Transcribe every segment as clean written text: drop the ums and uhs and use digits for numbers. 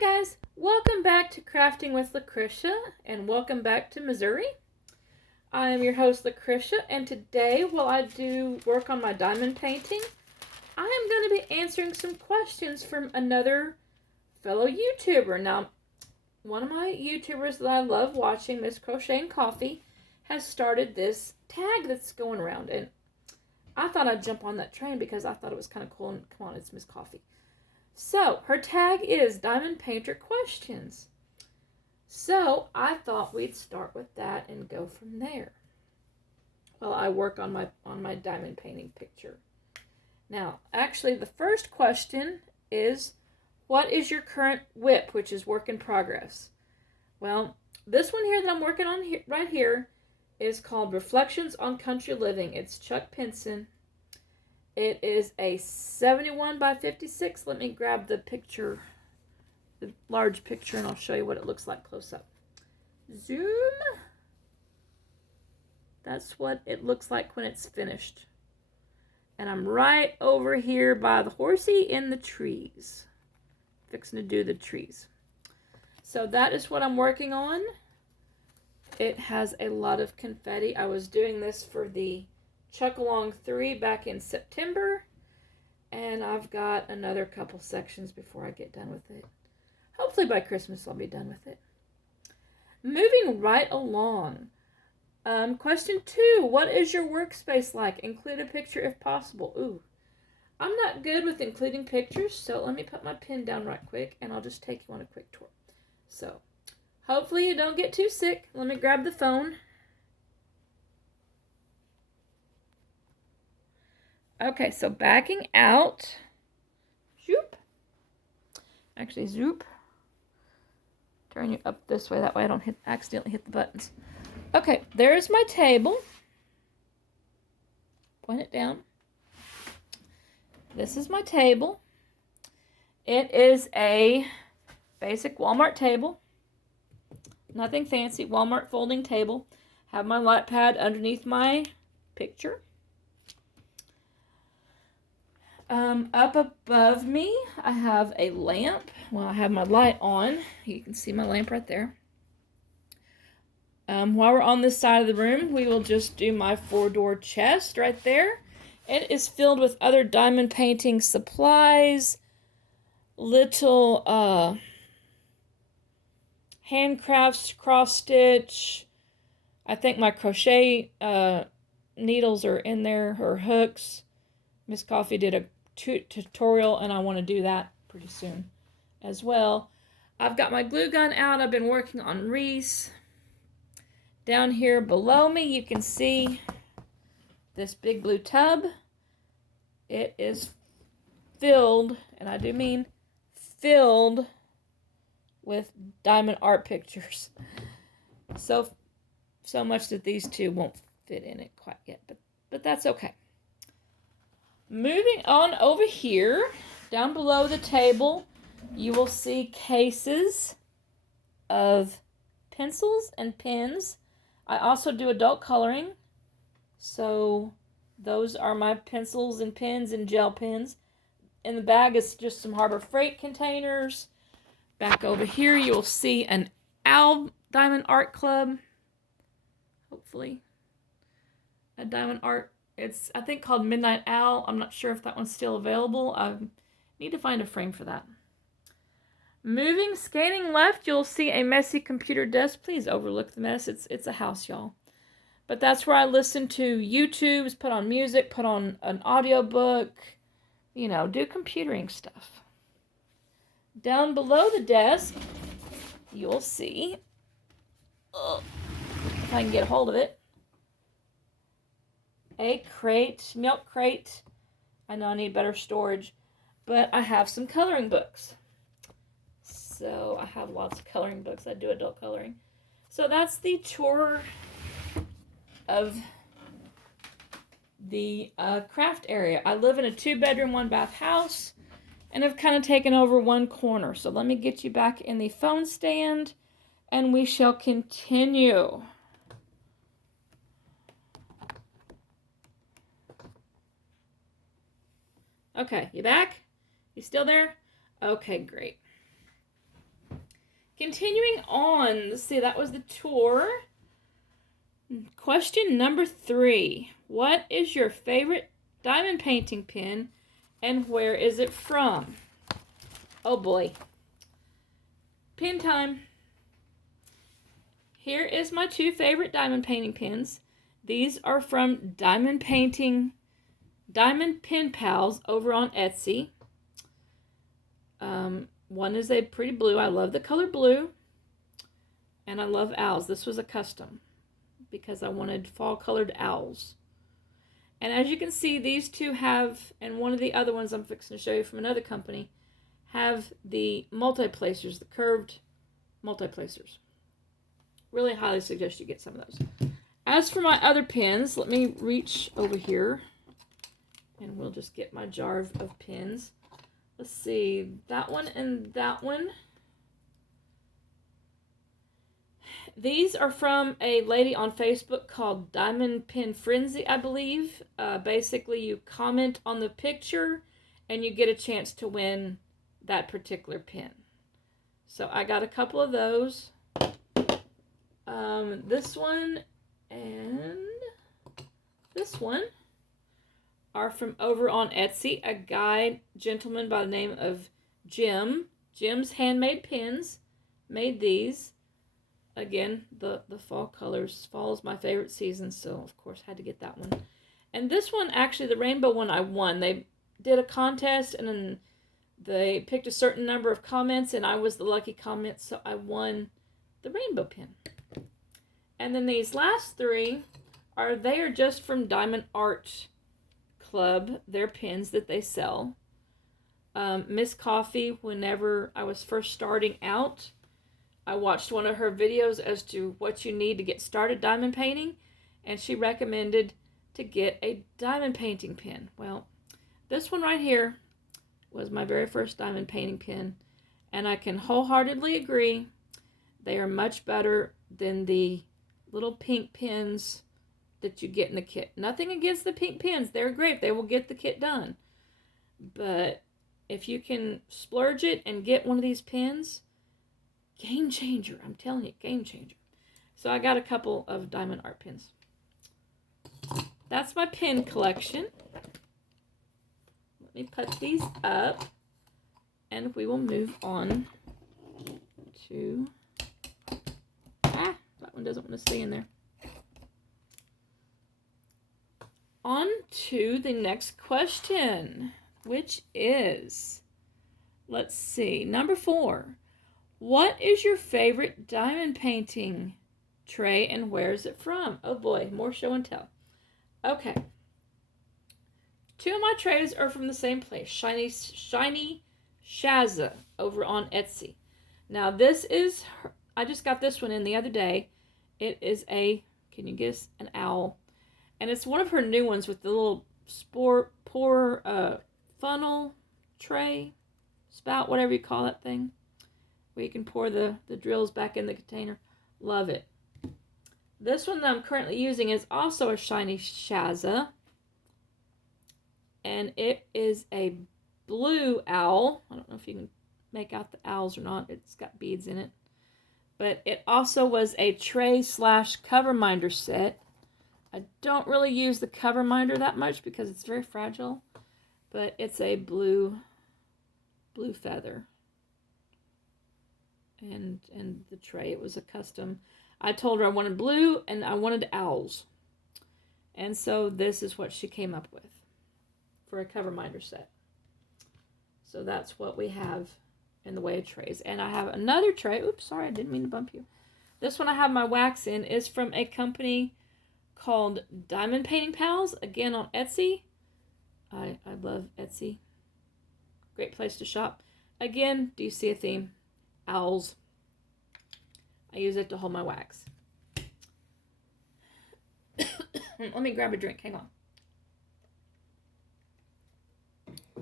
Hi guys, welcome back to Crafting with Lucretia and welcome back to Missouri. I am your host Lucretia, and today while I do work on my diamond painting, I am going to be answering some questions from another fellow YouTuber. Now, one of my YouTubers that I love watching, Mrs Crochet and Coffee, has started this tag that's going around, and I thought I'd jump on that train because I thought it was kind of cool, and come on, it's Miss Coffee. So, her tag is Diamond Painter Questions. So, I thought we'd start with that and go from there while I work on my diamond painting picture. Now, actually, the first question is, what is your current WIP, which is work in progress? Well, this one here that I'm working on right here is called Reflections on Country Living. It's Chuck Pinson. It is a 71 by 56. Let me grab the picture, the large picture, and I'll show you what it looks like close up. Zoom. That's what it looks like when it's finished. And I'm right over here by the horsey in the trees. Fixing to do the trees. So that is what I'm working on. It has a lot of confetti. I was doing this for the Chuck Along 3 back in September, and I've got another couple sections before I get done with it. Hopefully by Christmas I'll be done with it. Moving right along. Question 2, what is your workspace like? Include a picture if possible. Ooh, I'm not good with including pictures, so let me put my pen down right quick and I'll just take you on a quick tour. So, hopefully you don't get too sick. Let me grab the phone. Okay, so backing out, zoop, actually zoop, turn you up this way, that way I don't accidentally hit the buttons. Okay, there's my table, point it down. This is my table. It is a basic Walmart table, nothing fancy, Walmart folding table. Have my light pad underneath my picture. Up above me, I have a lamp. Well, I have my light on. You can see my lamp right there. While we're on this side of the room, we will just do my 4-door chest right there. It is filled with other diamond painting supplies, little handcrafts, cross stitch. I think my crochet needles are in there, her hooks. Miss Coffee did a tutorial, and I want to do that pretty soon as well. I've got my glue gun out. I've been working on wreaths. Down here below me, you can see this big blue tub. It is filled, and I do mean filled, with diamond art pictures. So much that these two won't fit in it quite yet, but that's okay. Moving on over here, down below the table, you will see cases of pencils and pens. I also do adult coloring, so those are my pencils and pens and gel pens. In the bag is just some Harbor Freight containers. Back over here, you will see an Owl Diamond Art Club, hopefully. A diamond art. It's, I think, called Midnight Owl. I'm not sure if that one's still available. I need to find a frame for that. Scanning left, you'll see a messy computer desk. Please overlook the mess. It's a house, y'all. But that's where I listen to YouTubes, put on music, put on an audiobook, you know, do computering stuff. Down below the desk, you'll see, if I can get a hold of it, a crate, milk crate. I know I need better storage, but I have some coloring books. So I have lots of coloring books. I do adult coloring. So that's the tour of the craft area. I live in a 2-bedroom, 1-bath house, and I've kind of taken over one corner. So let me get you back in the phone stand, and we shall continue. Okay, you back? You still there? Okay, great. Continuing on, let's see, that was the tour. Question number 3. What is your favorite diamond painting pen and where is it from? Oh boy. Pen time. Here is my 2 favorite diamond painting pens. These are from Diamond Pen Pals over on Etsy. One is a pretty blue. I love the color blue. And I love owls. This was a custom because I wanted fall colored owls. And as you can see, these 2 have, and one of the other ones I'm fixing to show you from another company, have the multi-placers, the curved multi-placers. Really highly suggest you get some of those. As for my other pens, let me reach over here and we'll just get my jar of pens. Let's see, that one and that one. These are from a lady on Facebook called Diamond Pen Frenzy, I believe. Basically, you comment on the picture and you get a chance to win that particular pen. So I got a couple of those. This one and this one are from over on Etsy. A gentleman by the name of Jim. Jim's Handmade Pens made these. Again, the fall colors. Fall is my favorite season, so of course I had to get that one. And this one, actually, the rainbow one, I won. They did a contest, and then they picked a certain number of comments, and I was the lucky comment, so I won the rainbow pen. And then these last 3 they are just from Diamond Art Club. They're pens that they sell. Miss Coffee, whenever I was first starting out, I watched one of her videos as to what you need to get started diamond painting, and she recommended to get a diamond painting pen. Well, this one right here was my very first diamond painting pen, and I can wholeheartedly agree they are much better than the little pink pens that you get in the kit. Nothing against the pink pens. They're great. They will get the kit done. But if you can splurge it and get one of these pens, game changer. I'm telling you, game changer. So I got a couple of diamond art pens. That's my pen collection. Let me put these up and we will move on to... that one doesn't want to stay in there. On to the next question, which is, let's see, number 4. What is your favorite diamond painting tray and where is it from? Oh boy, more show and tell. Okay. 2 of my trays are from the same place, Shiny Shazza over on Etsy. Now this is, I just got this one in the other day. It is a, can you guess, an owl. And it's one of her new ones with the little funnel tray, spout, whatever you call that thing, where you can pour the drills back in the container. Love it. This one that I'm currently using is also a Shiny Shazza. And it is a blue owl. I don't know if you can make out the owls or not. It's got beads in it. But it also was a tray/cover minder set. I don't really use the cover minder that much because it's very fragile. But it's a blue feather. And the tray, it was a custom. I told her I wanted blue and I wanted owls. And so this is what she came up with for a cover minder set. So that's what we have in the way of trays. And I have another tray. Oops, sorry, I didn't mean to bump you. This one I have my wax in is from a company called Diamond Painting Pals, again on Etsy. I love Etsy. Great place to shop. Again, do you see a theme? Owls. I use it to hold my wax. Let me grab a drink. Hang on.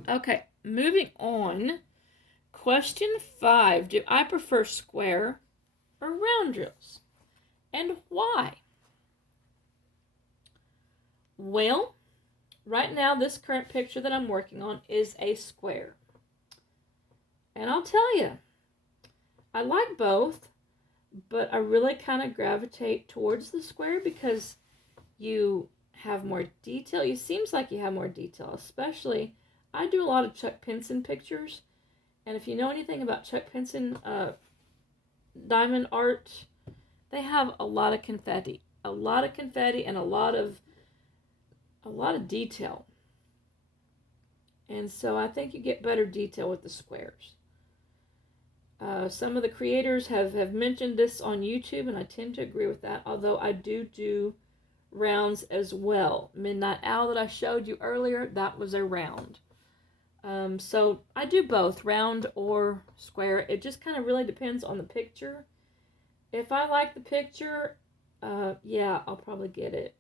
Okay, moving on. Question 5. Do I prefer square or round drills? And why? Well, right now this current picture that I'm working on is a square. And I'll tell you, I like both, but I really kind of gravitate towards the square because you have more detail. It seems like you have more detail, especially I do a lot of Chuck Pinson pictures, and if you know anything about Chuck Pinson diamond art, they have a lot of confetti, and a lot of detail. And so I think you get better detail with the squares. Some of the creators have mentioned this on YouTube, and I tend to agree with that, although I do rounds as well. Midnight Owl that I showed you earlier, that was a round. So I do both, round or square. It just kind of really depends on the picture. If I like the picture, yeah, I'll probably get it.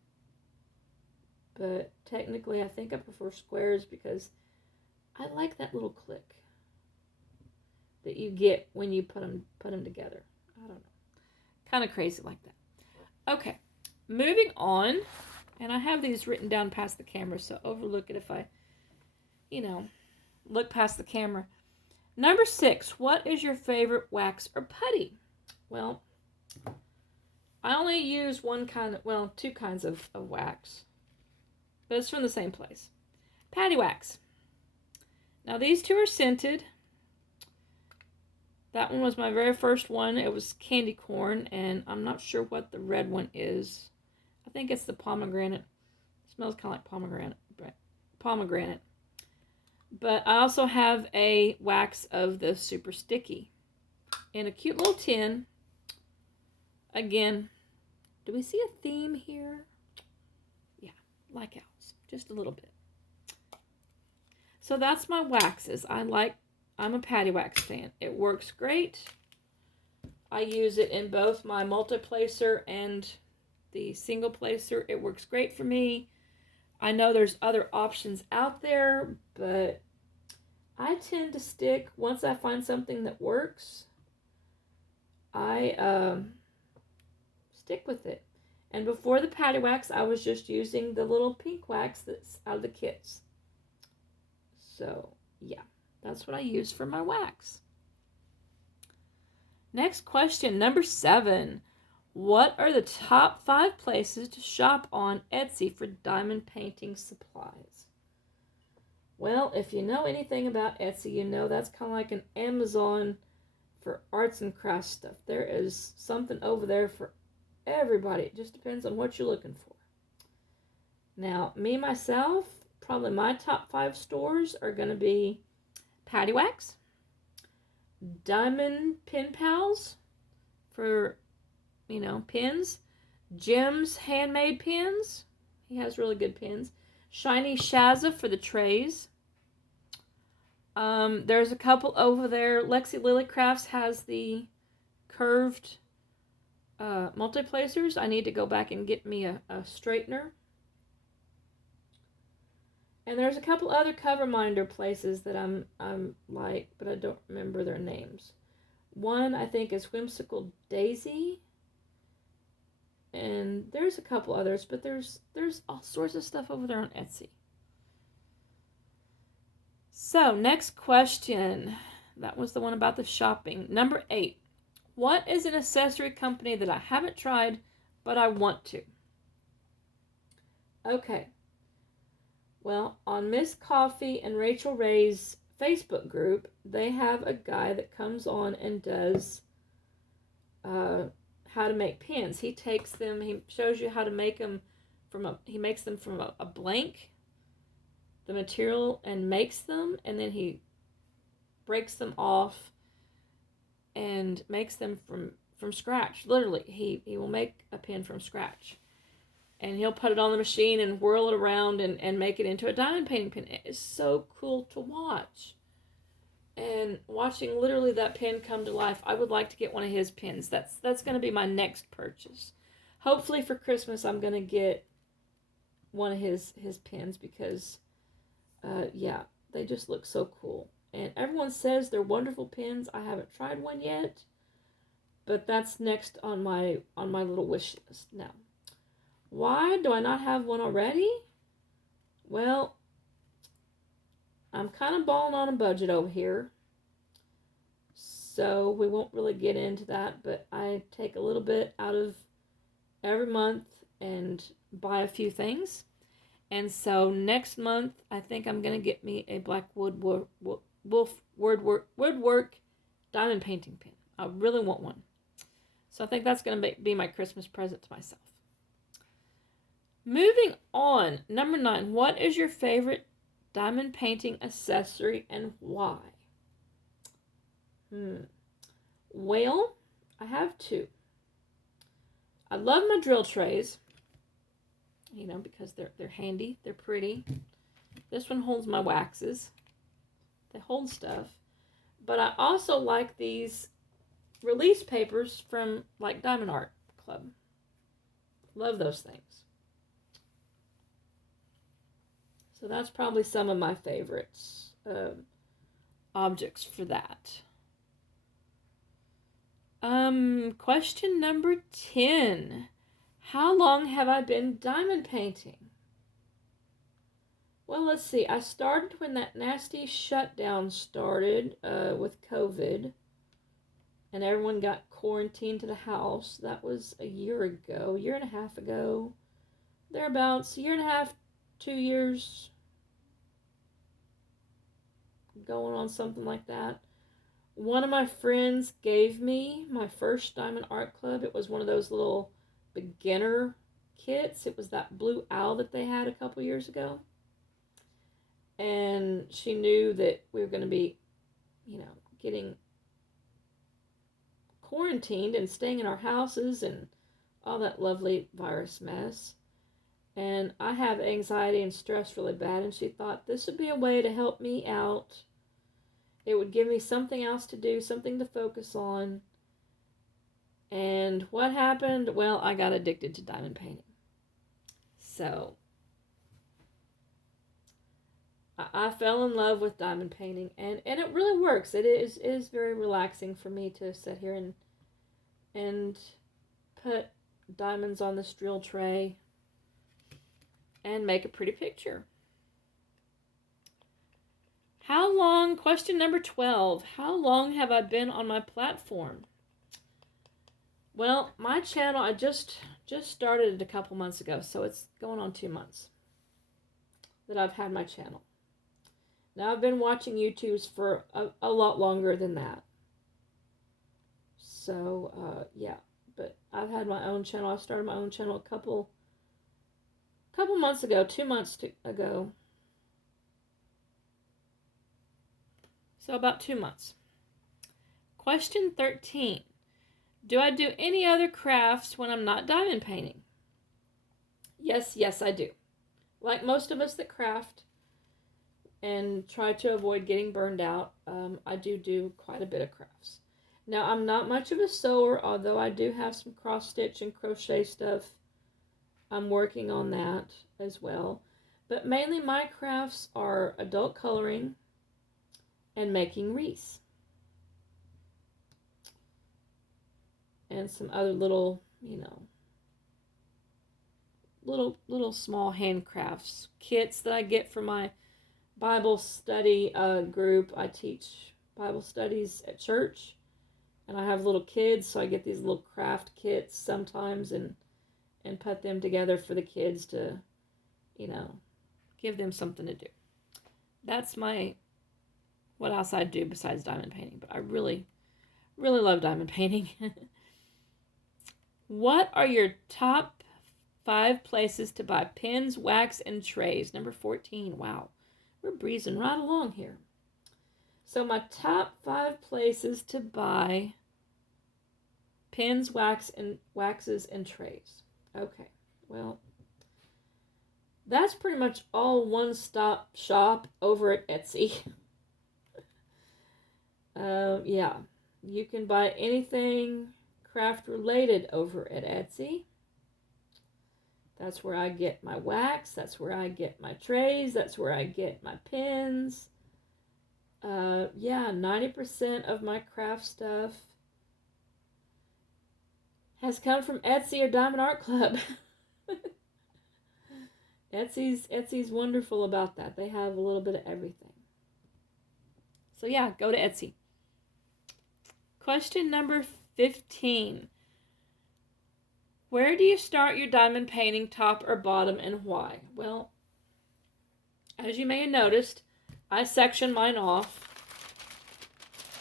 But technically, I think I prefer squares because I like that little click that you get when you put them together. I don't know. Kind of crazy like that. Okay, moving on. And I have these written down past the camera, so overlook it if I, look past the camera. Number 6, what is your favorite wax or putty? Well, I only use two kinds of wax. But it's from the same place. Patty wax. Now these two are scented. That one was my very first one. It was candy corn, and I'm not sure what the red one is. I think it's the pomegranate. It smells kind of like pomegranate. But I also have a wax of the super sticky in a cute little tin. Again, do we see a theme here? Yeah, like owls, just a little bit. So that's my waxes. I'm a Patty Wax fan. It works great. I use it in both my multi-placer and the single placer. It works great for me. I know there's other options out there, but I tend to stick, once I find something that works, I stick with it. And before the Patty Wax, I was just using the little pink wax that's out of the kits. So, yeah, that's what I use for my wax. Next question, number 7. What are the top 5 places to shop on Etsy for diamond painting supplies? Well, if you know anything about Etsy, you know that's kind of like an Amazon for arts and crafts stuff. There is something over there for everybody. It just depends on what you're looking for. Now, myself, probably my top 5 stores are going to be Patty Wax, Diamond Pen Pals for, pins, Jim's Handmade Pins. He has really good pins. Shiny Shazza for the trays. There's a couple over there. Lexi Lily Crafts has the curved multi-placers. I need to go back and get me a straightener. And there's a couple other cover minder places that I'm like, but I don't remember their names. One I think is Whimsical Daisy. And there's a couple others, but there's all sorts of stuff over there on Etsy. So, next question. That was the one about the shopping. Number 8. What is an accessory company that I haven't tried, but I want to? Okay. Well, on Miss Coffee and Rachel Ray's Facebook group, they have a guy that comes on and does how to make pins. He takes them, he shows you how to make them he makes them from a blank, the material, and makes them, and then he breaks them off and makes them from scratch. Literally, he will make a pin from scratch. And he'll put it on the machine and whirl it around and make it into a diamond painting pin. It is so cool to watch. And watching literally that pin come to life, I would like to get one of his pins. That's going to be my next purchase. Hopefully for Christmas I'm going to get one of his pins because, yeah, they just look so cool. And everyone says they're wonderful pins. I haven't tried one yet, but that's next on my little wish list. Now, why do I not have one already? Well, I'm kind of balling on a budget over here. So we won't really get into that, but I take a little bit out of every month and buy a few things. And so next month, I think I'm going to get me a black woodwork diamond painting pen. I really want one. So I think that's going to be my Christmas present to myself. Moving on, number 9. What is your favorite diamond painting accessory and why? Well, I have 2. I love my drill trays, because they're handy, they're pretty. This one holds my waxes. They hold stuff. But I also like these release papers from like Diamond Art Club. Love those things. So that's probably some of my favorites objects for that. Question number 10. How long have I been diamond painting? Well, let's see. I started when that nasty shutdown started with COVID. And everyone got quarantined to the house. That was a year ago, year and a half ago. Thereabouts, year and a half, 2 years. Going on something like that. One of my friends gave me my first Diamond Art Club. It was one of those little beginner kits. It was that blue owl that they had a couple years ago. And she knew that we were going to be, getting quarantined and staying in our houses and all that lovely virus mess. And I have anxiety and stress really bad, and she thought this would be a way to help me out. It would give me something else to do, something to focus on. And what happened? Well, I got addicted to diamond painting. So I fell in love with diamond painting, and it really works. It is very relaxing for me to sit here and put diamonds on this drill tray and make a pretty picture. Question number 12. How long have I been on my platform? Well, my channel, I just started it a couple months ago, so it's going on 2 months that I've had my channel. Now, I've been watching YouTube's for a lot longer than that. So, yeah. But I've had my own channel. I started my own channel a couple months ago, 2 months ago. So about 2 months. Question 13. Do I do any other crafts when I'm not diamond painting? Yes, I do. Like most of us that craft and try to avoid getting burned out, I do quite a bit of crafts. Now, I'm not much of a sewer, although I do have some cross stitch and crochet stuff. I'm working on that as well. But mainly my crafts are adult coloring and making wreaths. And some other little, little small handcrafts, kits that I get from my Bible study group. I teach Bible studies at church, and I have little kids, so I get these little craft kits sometimes and put them together for the kids to, give them something to do. That's what else I do besides diamond painting, but I really, really love diamond painting. What are your top 5 places to buy pens, wax, and trays? Number 14. Wow. We're breezing right along here. So my top 5 places to buy pens, waxes, and trays. Okay. Well, that's pretty much all one-stop shop over at Etsy. Yeah. You can buy anything craft related over at Etsy. That's where I get my wax. That's where I get my trays. That's where I get my pins. Yeah, 90% of my craft stuff has come from Etsy or Diamond Art Club. Etsy's wonderful about that. They have a little bit of everything. So yeah, go to Etsy. Question number 15. Where do you start your diamond painting, top or bottom, and why? Well, as you may have noticed, I section mine off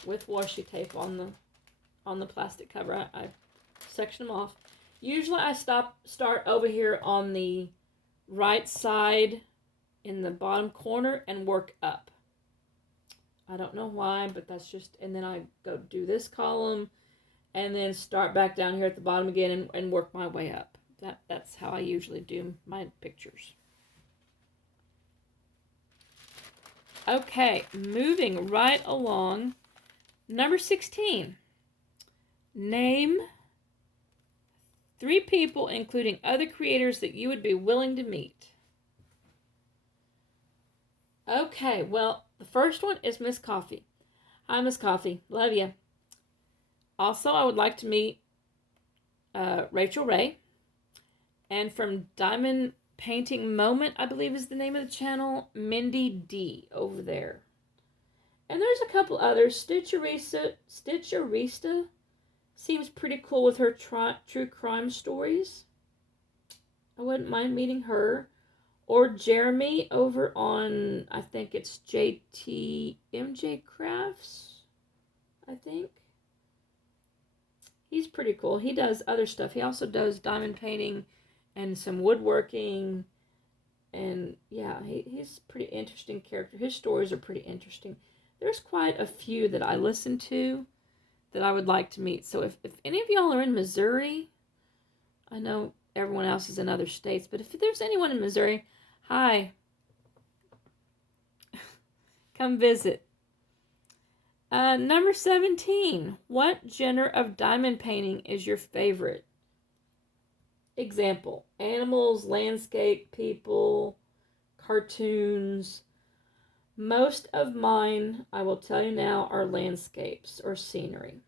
with washi tape on the plastic cover. I section them off. Usually I start over here on the right side in the bottom corner and work up. I don't know why, but that's just, and then I go do this column and then start back down here at the bottom again and work my way up. That's how I usually do my pictures. Okay, moving right along. Number 16. Name 3 people, including other creators, that you would be willing to meet. Okay, well, the first one is Miss Coffee. Hi, Miss Coffee. Love you. Also, I would like to meet Rachel Ray. And from Diamond Painting Moment, I believe is the name of the channel, Mindy D over there. And there's a couple others. Stitcherista seems pretty cool with her true crime stories. I wouldn't mind meeting her. Or Jeremy over on, I think it's JTMJ Crafts, I think. He's pretty cool. He does other stuff. He also does diamond painting and some woodworking. And yeah, he's a pretty interesting character. His stories are pretty interesting. There's quite a few that I listen to that I would like to meet. So if any of y'all are in Missouri, I know everyone else is in other states, but if there's anyone in Missouri, hi. Come visit. Number 17. What genre of diamond painting is your favorite? Example: animals, landscape, people, cartoons. Most of mine, I will tell you now, are landscapes or scenery.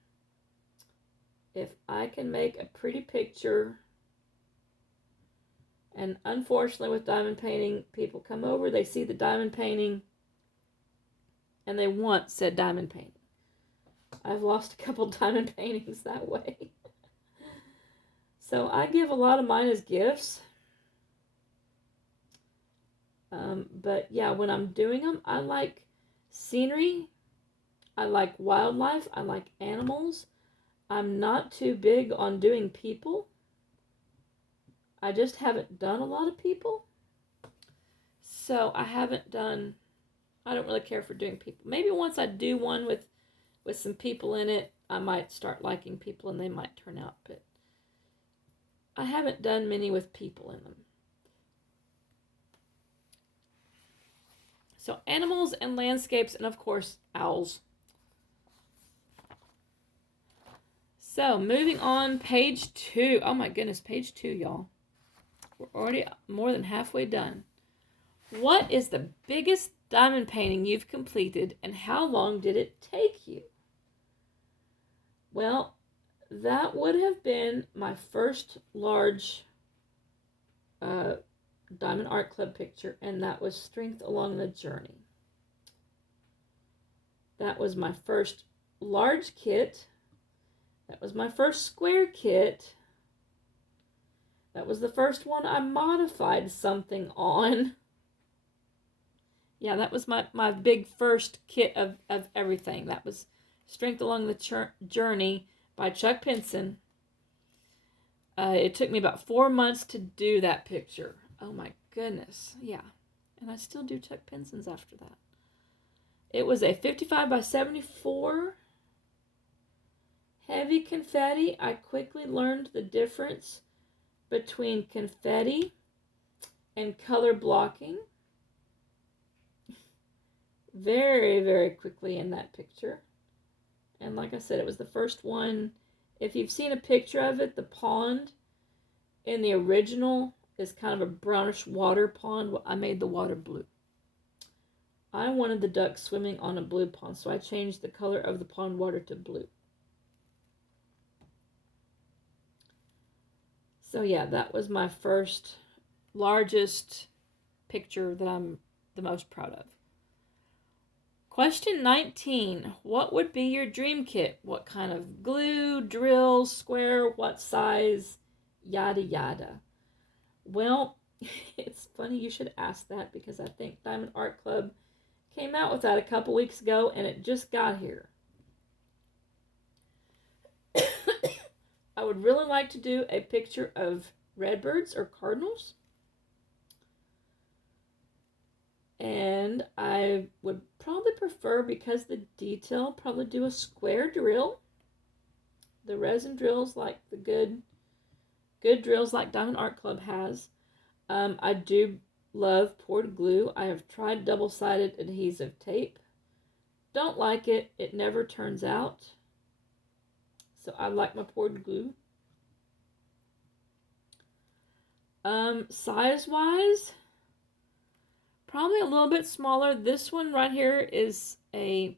If I can make a pretty picture, and unfortunately with diamond painting, people come over, they see the diamond painting, and they want said diamond painting. I've lost a couple diamond paintings that way. So I give a lot of mine as gifts. But yeah, when I'm doing them, I like scenery. I like wildlife. I like animals. I'm not too big on doing people. I just haven't done a lot of people. So I don't really care for doing people. Maybe once I do one with some people in it, I might start liking people and they might turn out, but I haven't done many with people in them. So animals and landscapes, and of course, owls. So moving on, page 2. Oh my goodness, page 2, y'all. We're already more than halfway done. What is the biggest diamond painting you've completed, and how long did it take you? Well, that would have been my first large Diamond Art Club picture, and that was Strength Along the Journey. That was my first large kit. That was my first square kit. That was the first one I modified something on. Yeah, that was my big first kit of everything. That was Strength Along the Journey by Chuck Pinson. It took me about 4 months to do that picture. Oh my goodness. Yeah. And I still do Chuck Pinsons after that. It was a 55 by 74 heavy confetti. I quickly learned the difference between confetti and color blocking. Very, very quickly in that picture. And like I said, it was the first one. If you've seen a picture of it, the pond in the original is kind of a brownish water pond. I made the water blue. I wanted the ducks swimming on a blue pond, so I changed the color of the pond water to blue. So yeah, that was my first largest picture that I'm the most proud of. Question 19. What would be your dream kit? What kind of glue, drill, square, what size, yada yada. Well, it's funny you should ask that because I think Diamond Art Club came out with that a couple weeks ago and it just got here. I would really like to do a picture of redbirds or cardinals. And I would probably prefer, because the detail, probably do a square drill. The resin drills, like the good drills like Diamond Art Club has. I do love poured glue. I have tried double-sided adhesive tape. Don't like it. It never turns out. So I like my poured glue. Size-wise, probably a little bit smaller. This one right here is that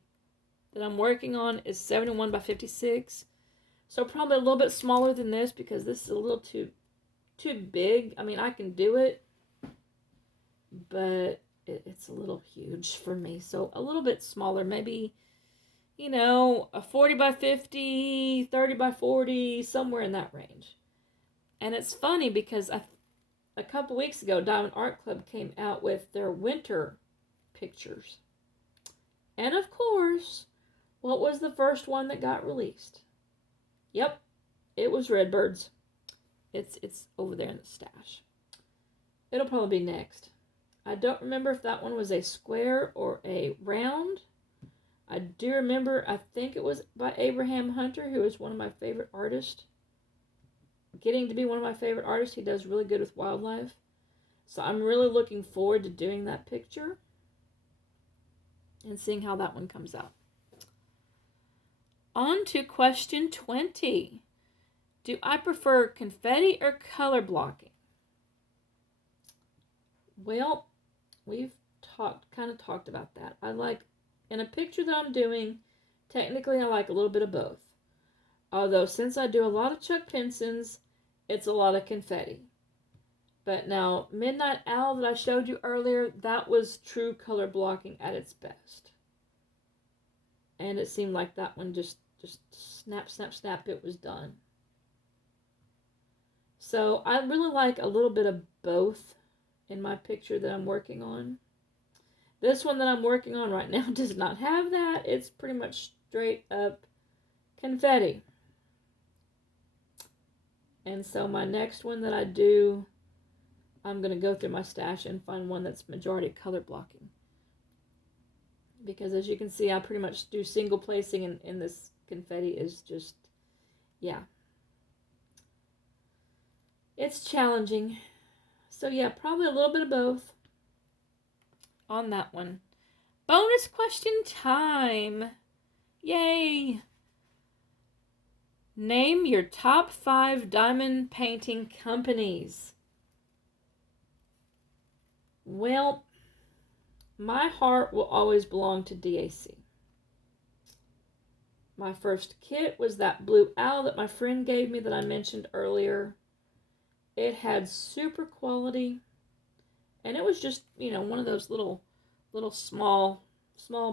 I'm working on is 71 by 56. So probably a little bit smaller than this because this is a little too big. I mean, I can do it, but it's a little huge for me. So a little bit smaller, maybe, a 40 by 50, 30 by 40, somewhere in that range. And it's funny because a couple weeks ago, Diamond Art Club came out with their winter pictures. And of course, what was the first one that got released? Yep, it was Redbirds. It's over there in the stash. It'll probably be next. I don't remember if that one was a square or a round. I do remember, I think it was by Abraham Hunter, who is one of my favorite artists. Getting to be one of my favorite artists. He does really good with wildlife. So I'm really looking forward to doing that picture and seeing how that one comes out. On to question 20. Do I prefer confetti or color blocking? Well, we've kind of talked about that. I like, in a picture that I'm doing, technically I like a little bit of both. Although since I do a lot of Chuck Pensons, it's a lot of confetti. But now, Midnight Owl that I showed you earlier, that was true color blocking at its best. And it seemed like that one just snap, snap, snap, it was done. So I really like a little bit of both in my picture that I'm working on. This one that I'm working on right now does not have that. It's pretty much straight up confetti. And so my next one that I do, I'm going to go through my stash and find one that's majority color blocking. Because as you can see, I pretty much do single placing, and this confetti is just, yeah. It's challenging. So yeah, probably a little bit of both on that one. Bonus question time. Yay. Name your top 5 diamond painting companies. Well, my heart will always belong to DAC. My first kit was that blue owl that my friend gave me that I mentioned earlier. It had super quality, and it was just, one of those little small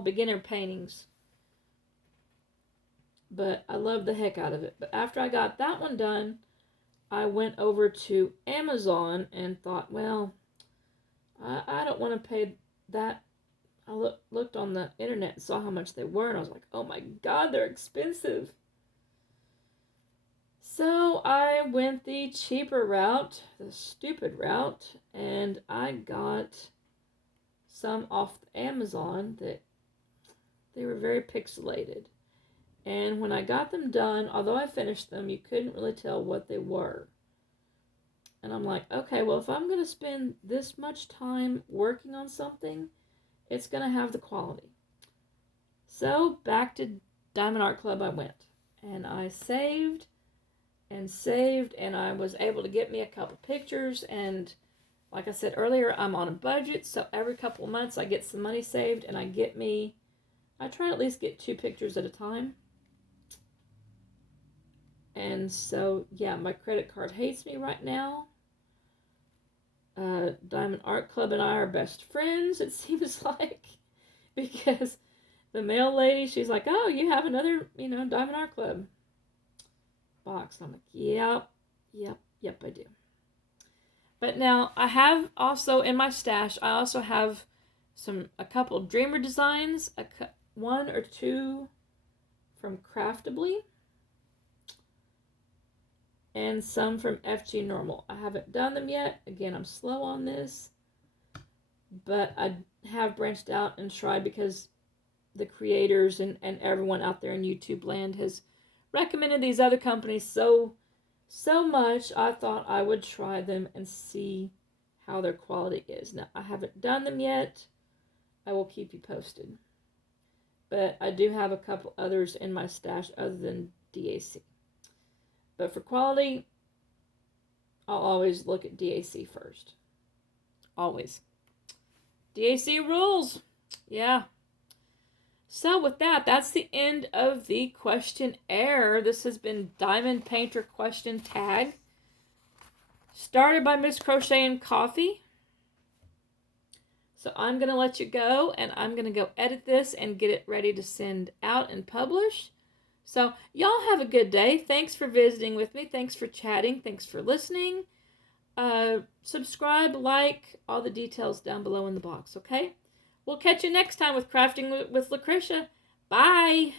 beginner paintings. But I loved the heck out of it. But after I got that one done, I went over to Amazon and thought, well, I don't want to pay that. I looked on the internet and saw how much they were, and I was like, oh my God, they're expensive. So I went the cheaper route, the stupid route, and I got some off Amazon that they were very pixelated. And when I got them done, although I finished them, you couldn't really tell what they were. And I'm like, okay, well, if I'm going to spend this much time working on something, it's going to have the quality. So back to Diamond Art Club I went. And I saved, and I was able to get me a couple pictures. And like I said earlier, I'm on a budget, so every couple of months I get some money saved, and I try to at least get 2 pictures at a time. And so, yeah, my credit card hates me right now. Diamond Art Club and I are best friends, it seems like, because the mail lady, she's like, oh, you have another, Diamond Art Club box. I'm like, yep, I do. But now I have also in my stash, I also have a couple Dreamer designs, one or two from Craftably, and some from FG Normal. I haven't done them yet. Again, I'm slow on this, but I have branched out and tried because the creators and everyone out there in YouTube land has recommended these other companies so much. I thought I would try them and see how their quality is. Now, I haven't done them yet. I will keep you posted. But I do have a couple others in my stash other than DAC. But for quality, I'll always look at DAC first. Always. DAC rules. Yeah. So with that, that's the end of the questionnaire. This has been Diamond Painter Question Tag. Started by Mrs Crochet and Coffee. So I'm going to let you go, and I'm going to go edit this and get it ready to send out and publish. So y'all have a good day. Thanks for visiting with me. Thanks for chatting. Thanks for listening. Subscribe, like, all the details down below in the box, okay? We'll catch you next time with Crafting with Lucretia. Bye!